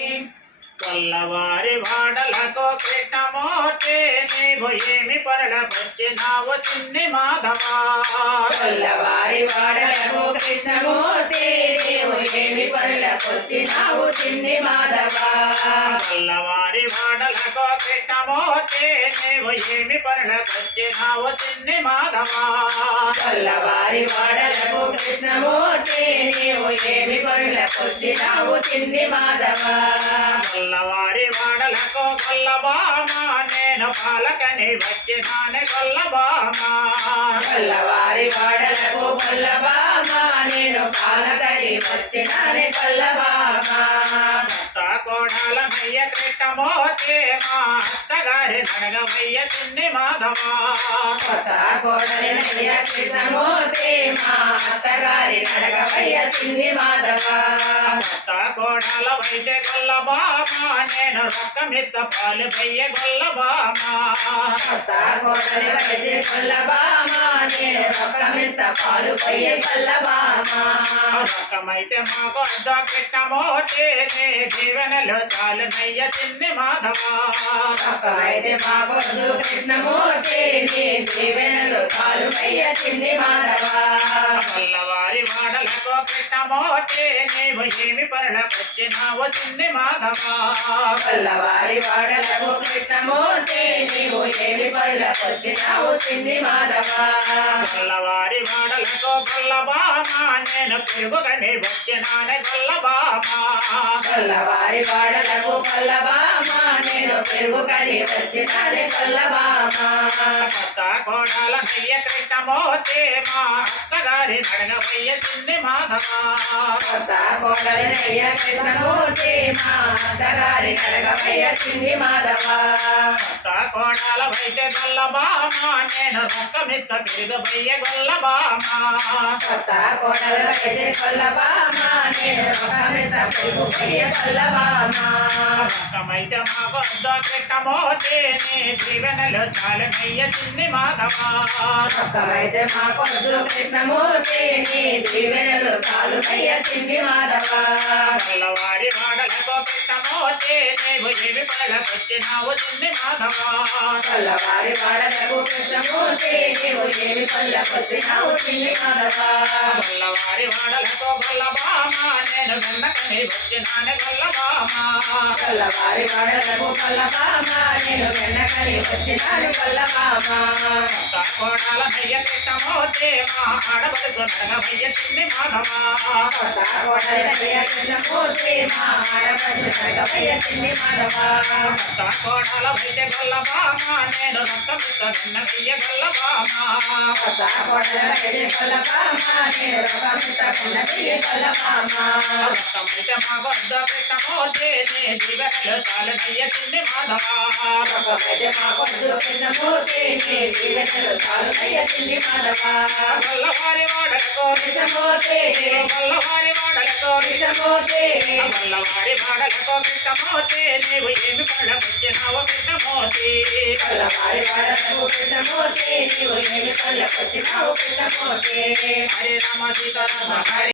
Okay. కొల్లవారి వాడలకు Krishnamurthy నీవు ఏమి పరలకొచ్చినావు చిన్ని మాధవా. కొల్లవారి వాడలకు కృష్ణమూర్తి నీవు ఏమి పనులకొచ్చినావు చిన్ని మాధవా. కొల్లవారి వాడలకు కృష్ణమూర్తి నీవు ఏమి పరలకొచ్చినావు చిన్ని మాధవా. కొల్లవారి వాడలకు కృష్ణమూర్తి నీవు ఏమి పనులకొచ్చినావు చిన్ని మాధవా. కొల్లవారి వాడలకు కొల్లబామ నేను పాలకని వచ్చినానే కొల్లబామ కొల్లవారి వాడలకు కొల్లబామ నేను పాలకరి వచ్చినానే కొల్లబామ అత్త కోడల నయ్య కృష్ణమూర్తి మా అత్తగారి నడగవయ్య చిన్ని మాధవా. కొత్త కోడలినయ్య కృష్ణమూర్తి మా అత్తగారి నడగవయ్య చిన్ని మాధవా అత్త కోడల వైద్య గొల్లబామ నేను రొక్కమిస్త పాలు పెయ్య గొల్ల బామా కొత్త కోడలి వైద్య బామా నేను రొక్కమిస్త పాలు పెయ్య గొల్ల బామా రొక్కమైతే మాకు అద్ద కృష్ణమూర్తి నే జీవనలో చాలు నయ్య తింది మాధవా రొక్కమైతే మా పొద్దు కృష్ణమూర్తి నీ దీవెనలు పాలు పొయ్య చిన్ని మాధవా గొల్లవారి కృష్ణ కృష్ణమూర్తి నీవు ఏమి పరలకొచ్చినావు చిన్ని మాధవా కొల్లవారి వాడలకు కృష్ణమూర్తి నీవు ఏమి పనులకొచ్చినావు చిన్ని మాధవా గొల్లవారి వాడలకు గొల్లబామ నేను పెరుగుగని వచ్చినానే గొల్లబామ కొల్లవారి వాడలకు కొల్లబామ నేను పెరుగు కని వచ్చినానే కొల్లబామ కొత్త కోడాల నయ్య కృష్ణమూర్తి మా అత్తగారి నడగవయ్య చిన్ని మాధవా కొత్త కోడలినయ్య కృష్ణమూర్తి మా అత్తగారి నడగవయ్య చిన్ని మాధవా కొత్త కోడాల వైద్య గొల్లబామ నేను రొక్కమిస్త పెరుగుబయ్య గొల్లబామ కొత్త కోడల అయితే కొల్లబామ నేను రొక్కమిత పెరుగు పొయ్య కొల్లబామ రొక్కమైతే మాకు అద్ద కృష్ణమూర్తి నీ జీవనలో చాలు నయ్య మా మాధవ రొక్కమైతే మా కొద్దు కృష్ణమూర్తి నీ దీవెనలు చాలు అయ్య చిన్ని మాధవా గొల్లవారి వాడలకు కృష్ణమూర్తి నీవు ఏమి పడలకొచ్చినావు చిన్ని మాధవా? కొల్లవారి వాడలకు కృష్ణమూర్తి నీవు ఏమి పళ్ళకొచ్చినావు చిన్ని మాధవా? గొల్లవారి వాడలకు గొల్లబామ నేను వెన్నకని వచ్చినానే గొల్లబామ. కొల్లవారి వాడలకు కొల్లబామ నేను వెనకని వచ్చినాను కొల్లబామ కొత్త కోడాల నయ్య కృష్ణమూర్తి మా నడగవయ్య చిన్ని మాధవా. కొత్త మా ఆడపడుచు నడకవయ్య చిన్ని మాధవా కొత్త కోడాల వైద్య గొల్లబామ నేను రక్తమిత్త నిన్నవయ్య గొల్లబామ కొత్త కోడలయ్య కొల్లబామ నేను రకమిత పున్నయ్య కొల్లబామ రక్తమైతే మా గొద్ద కృష్ణమూర్తి నీ జీవనలో చాలు నయ్య చిన్ని మాధవా రకమైతే మా కొద్దు కృష్ణమూర్తి నీ దీవెనలు చాలు అయ్య చిన్ని మాధవా గొల్లవారి వాడలకు కృష్ణమూర్తి గొల్లవారి వాడలకు కృష్ణమూర్తి గొల్లవారి వాడలకు కృష్ణమూర్తి నీవు ఏమి పడకొచ్చినావు కృష్ణమూర్తి కొల్లవారి వాడలకు కృష్ణమూర్తి నీవు ఏమి పళ్ళకొచ్చినావు కృష్ణమూర్తి హరే రామ సీతారామ హరే